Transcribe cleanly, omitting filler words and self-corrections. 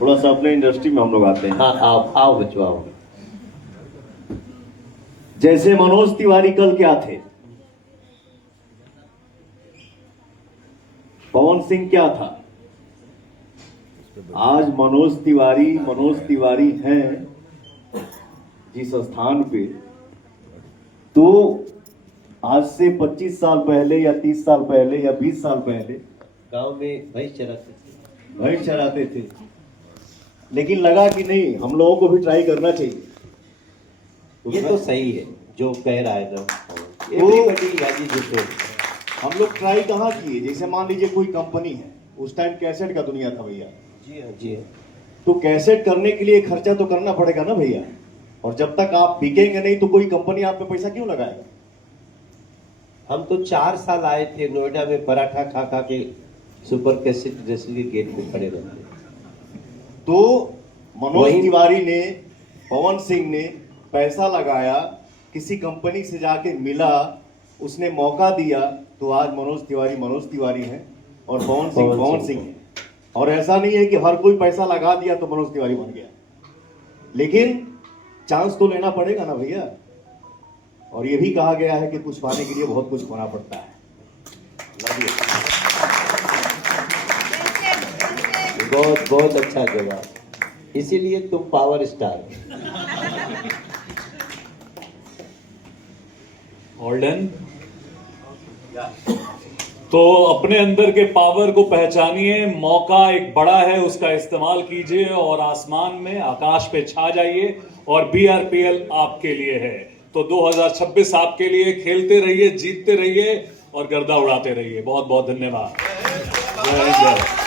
थोड़ा सा अपने इंडस्ट्री में हम लोग आते हैं। हाँ आओ बच्चों आओ। जैसे मनोज तिवारी कल क्या थे, पवन सिंह क्या था, आज मनोज तिवारी हैं जिस स्थान पे, तो आज से 25 साल पहले या 30 साल पहले या 20 साल पहले गांव में भैंस चराते थे। लेकिन लगा कि नहीं, हम लोगों को भी ट्राई करना चाहिए। ये तो सही है जो कह रहा है ना, हम लोग ट्राई कहाँ किए। जैसे मान लीजिए कोई कंपनी है, उस टाइम कैसेट का दुनिया था भैया। जी हाँ। तो कैसेट करने के लिए खर्चा तो करना पड़ेगा ना भैया, और जब तक आप बिकेंगे नहीं तो कोई कंपनी आप पे पैसा क्यों लगाएगा। हम तो 4 साल आए थे नोएडा में, पराठा खा खा के सुपर कैसेट इंडस्ट्री के गेट पे खड़े रहते। तो मनोज तिवारी ने, पवन सिंह ने पैसा लगाया, किसी कंपनी से जाके मिला, उसने मौका दिया, तो आज मनोज तिवारी हैं और पवन सिंह है। और ऐसा नहीं है कि हर कोई पैसा लगा दिया तो मनोज तिवारी बन गया, लेकिन चांस तो लेना पड़ेगा ना भैया। और ये भी कहा गया है कि कुछ पाने के लिए बहुत कुछ खोना पड़ता है। बहुत बहुत अच्छा जवाब, इसीलिए तुम पावर स्टार। ऑल्डन, तो अपने अंदर के पावर को पहचानिए, मौका एक बड़ा है, उसका इस्तेमाल कीजिए और आसमान में, आकाश पे छा जाइए। और BRPL आपके लिए है। तो 2026 आपके लिए, खेलते रहिए, जीतते रहिए और गर्दा उड़ाते रहिए। बहुत बहुत धन्यवाद। जय हिंद।